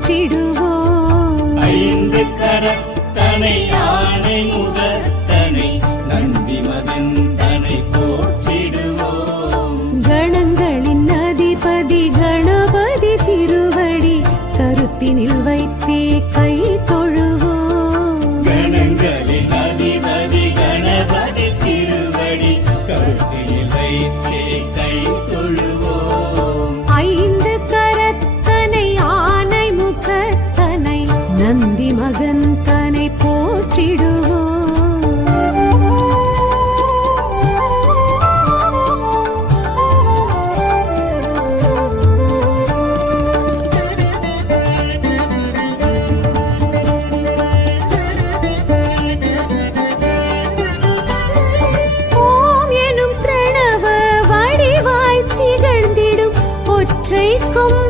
போற்றிடுவோம். ஐந்து கரத்தனை யானை முதத்தனை நந்தி மகந்தனை போற்றிடுவோம். கணங்களின் அதிபதி கணபதி திருவடி கருத்தினில் வைத்தே கை தொழுவோம். கணங்களின் அதிபதி கணபதி திருவடி கருத்தினில் வைத்தே கை தொழுவோம். ஐந்து கரத்தனை ஆனை முகத்தனை நந்தி மகன் தனை போற்றிடுவோம். ஒற்றை கொம்பு